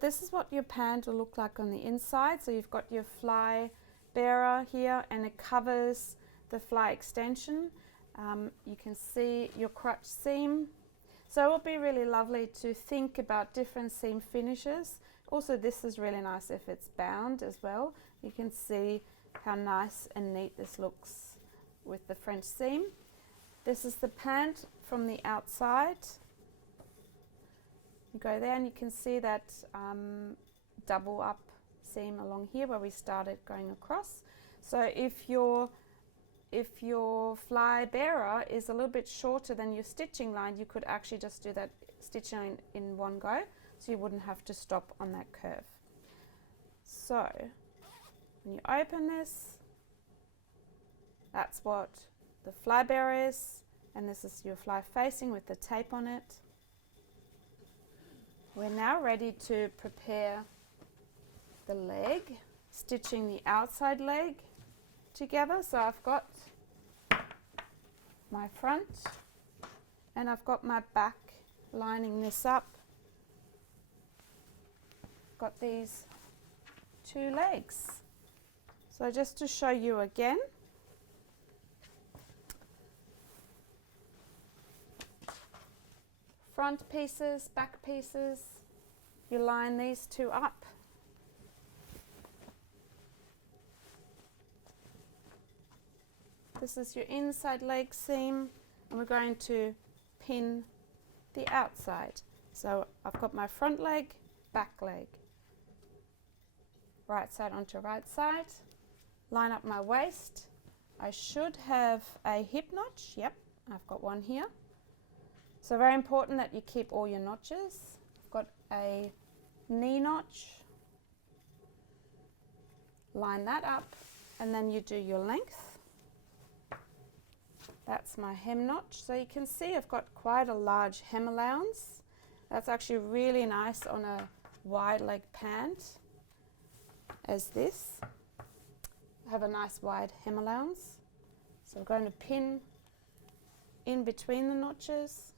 this is what your pant will look like on the inside. So you've got your fly bearer here, and it covers the fly extension. You can see your crotch seam. So it would be really lovely to think about different seam finishes. Also, this is really nice if it's bound as well. You can see how nice and neat this looks with the French seam. This is the pant from the outside. You go there and you can see that double up seam along here where we started going across. So if your fly bearer is a little bit shorter than your stitching line, you could actually just do that stitching in one go, so you wouldn't have to stop on that curve. So when you open this, that's what the fly bearer is, and this is your fly facing with the tape on it. We're now ready to prepare the leg, stitching the outside leg together. So I've got my front and I've got my back lining this up. Got these two legs. So just to show you again, front pieces, back pieces, you line these two up. This is your inside leg seam, and we're going to pin the outside. So I've got my front leg, back leg, right side onto right side, line up my waist. I should have a hip notch. Yep, I've got one here. So very important that you keep all your notches. I've got a knee notch. Line that up, and then you do your length. That's my hem notch. So you can see I've got quite a large hem allowance. That's actually really nice on a wide leg pant as this. I have a nice wide hem allowance. So I'm going to pin in between the notches.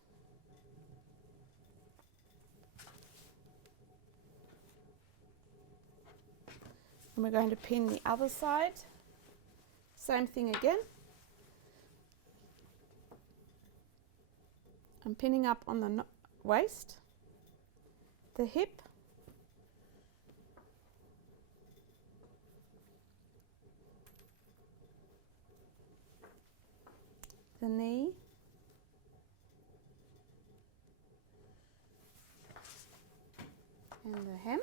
And we're going to pin the other side. Same thing again. I'm pinning up on the waist, the hip, the knee, and the hem.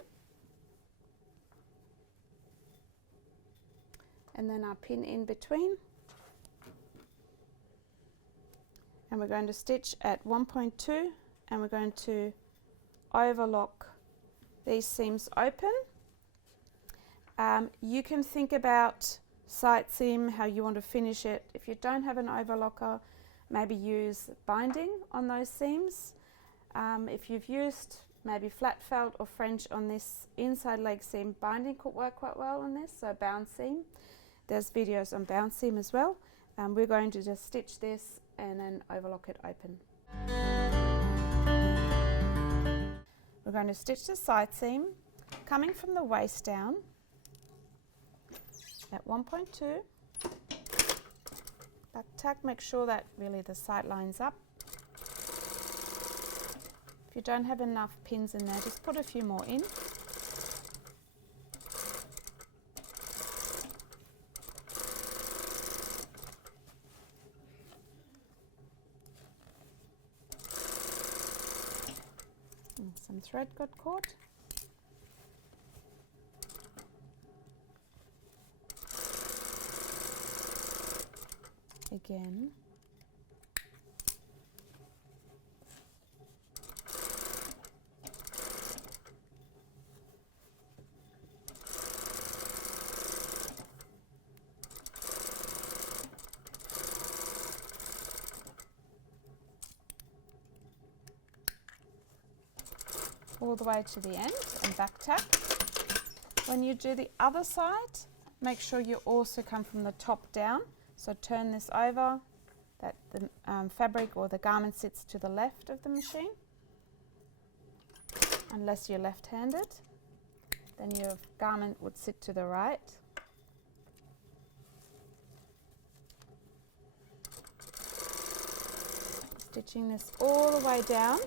And then I pin in between. And we're going to stitch at 1.2, and we're going to overlock these seams open. You can think about side seam, how you want to finish it. If you don't have an overlocker, maybe use binding on those seams. If you've used maybe flat felt or French on this inside leg seam, binding could work quite well on this, so bound seam. There's videos on bound seam as well. We're going to just stitch this and then overlock it open. We're going to stitch the side seam, coming from the waist down at 1.2. Back tack, make sure that really the side lines up. If you don't have enough pins in there, just put a few more in. Some thread got caught. Again. All the way to the end and back tack. When you do the other side, make sure you also come from the top down. So turn this over, that the fabric or the garment sits to the left of the machine, unless you're left-handed. then your garment would sit to the right. Stitching this all the way down.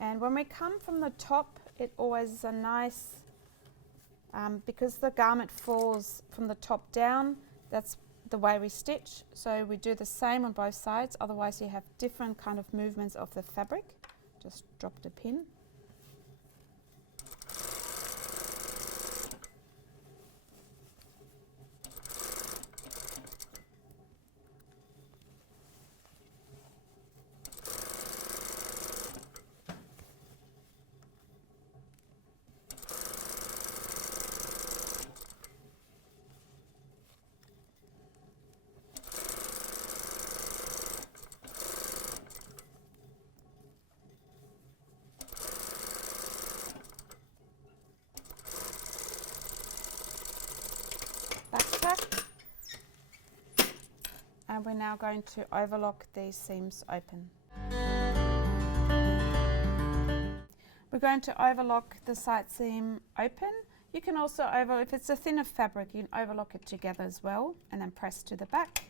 And when we come from the top, it always is a nice, because the garment falls from the top down, that's the way we stitch. So we do the same on both sides, otherwise you have different kind of movements of the fabric. Just dropped a pin. Backpack, and we're now going to overlock these seams open. We're going to overlock the side seam open. You can also if it's a thinner fabric, you can overlock it together as well and then press to the back.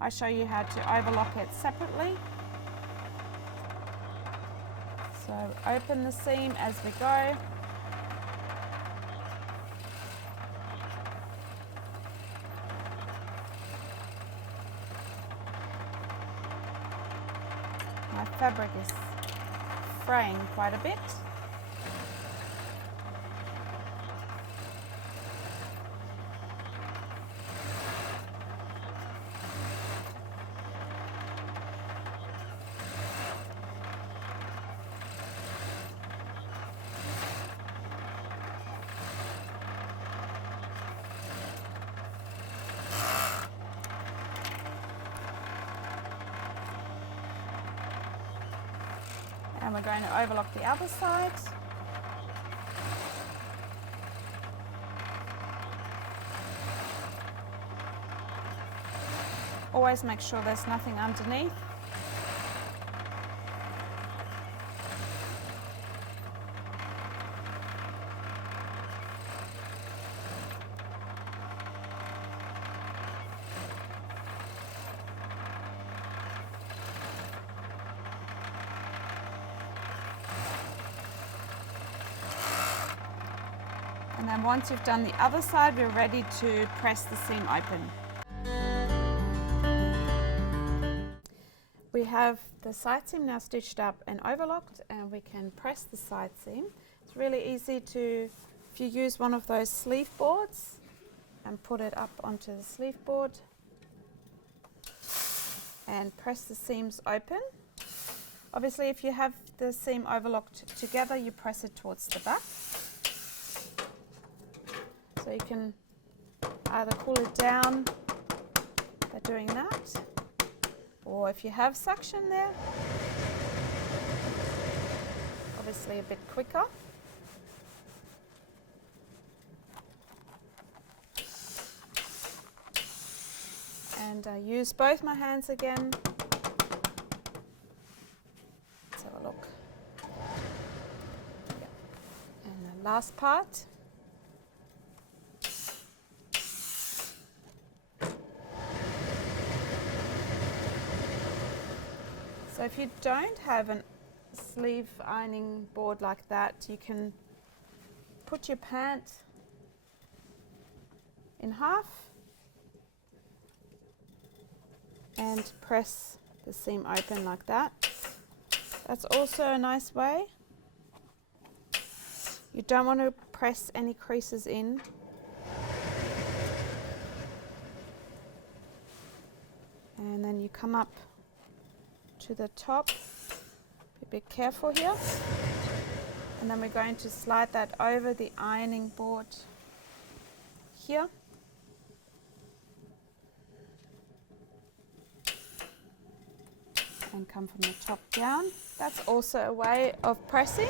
I show you how to overlock it separately. So open the seam as we go. My fabric is fraying quite a bit. And we're going to overlock the other side. Always make sure there's nothing underneath. And then once you've done the other side, we're ready to press the seam open. We have the side seam now stitched up and overlocked, and we can press the side seam. It's really easy to, if you use one of those sleeve boards and put it up onto the sleeve board and press the seams open. Obviously, if you have the seam overlocked together, you press it towards the back. So you can either pull it down by doing that, or if you have suction there, obviously a bit quicker. And I use both my hands again. Let's have a look. Yeah. And the last part. So if you don't have a sleeve ironing board like that, you can put your pant in half and press the seam open like that. That's also a nice way. You don't want to press any creases in. And then you come up to the top. Be a bit careful here. And then we're going to slide that over the ironing board here. And come from the top down. That's also a way of pressing.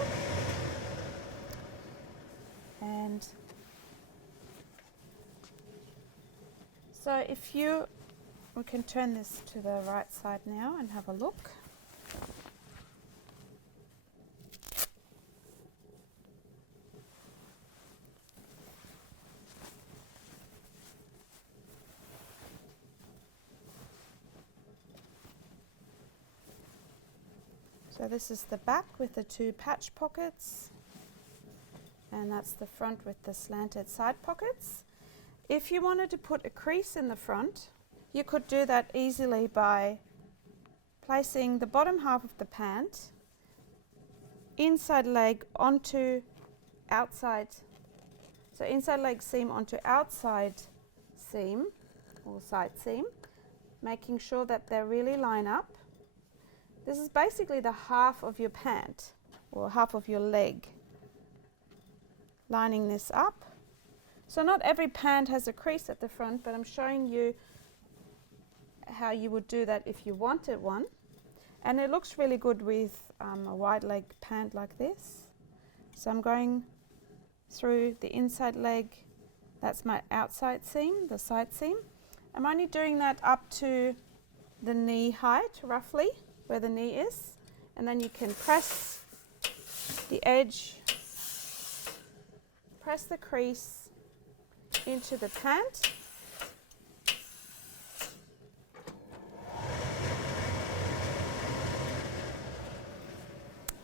And so if you, we can turn this to the right side now and have a look. So this is the back with the 2 patch pockets, and that's the front with the slanted side pockets. If you wanted to put a crease in the front, you could do that easily by placing the bottom half of the pant inside leg onto outside, so inside leg seam onto outside seam or side seam, making sure that they really line up. This is basically the half of your pant or half of your leg, lining this up. So not every pant has a crease at the front, but I'm showing you how you would do that if you wanted one. And it looks really good with a wide leg pant like this. So I'm going through the inside leg, that's my outside seam, the side seam. I'm only doing that up to the knee height, roughly, where the knee is. And then you can press the edge, press the crease into the pant.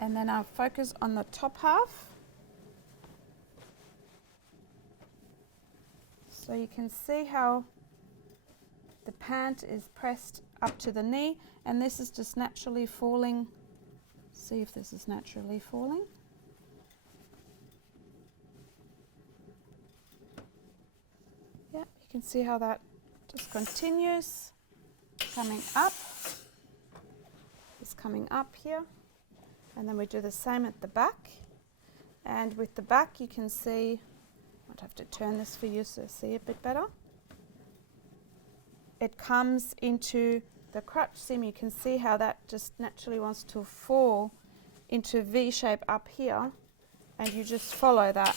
And then I'll focus on the top half. So you can see how the pant is pressed up to the knee, and this is just naturally falling. See if this is naturally falling. Yeah, you can see how that just continues coming up. It's coming up here. And then we do the same at the back. And with the back you can see, I'd have to turn this for you so you see a bit better. It comes into the crotch seam. You can see how that just naturally wants to fall into V shape up here, and you just follow that.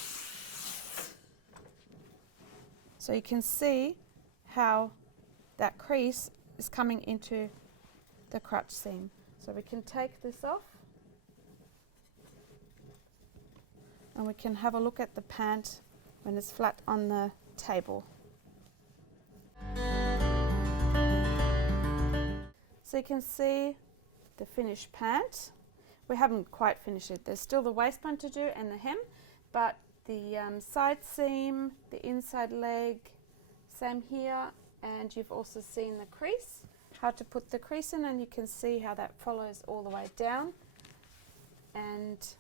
So you can see how that crease is coming into the crotch seam. So we can take this off. And we can have a look at the pant when it's flat on the table. So you can see the finished pant. We haven't quite finished it. There's still the waistband to do and the hem, but the side seam, the inside leg, same here, and you've also seen the crease, how to put the crease in, and you can see how that follows all the way down and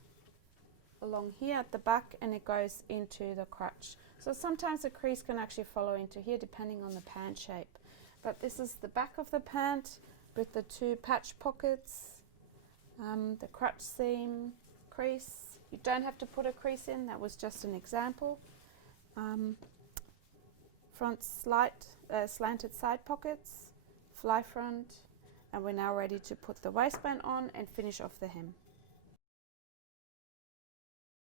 along here at the back, and it goes into the crotch. So sometimes the crease can actually follow into here depending on the pant shape. But this is the back of the pant with the 2 patch pockets, the crotch seam, crease. You don't have to put a crease in, that was just an example. Front slanted side pockets, fly front, and we're now ready to put the waistband on and finish off the hem.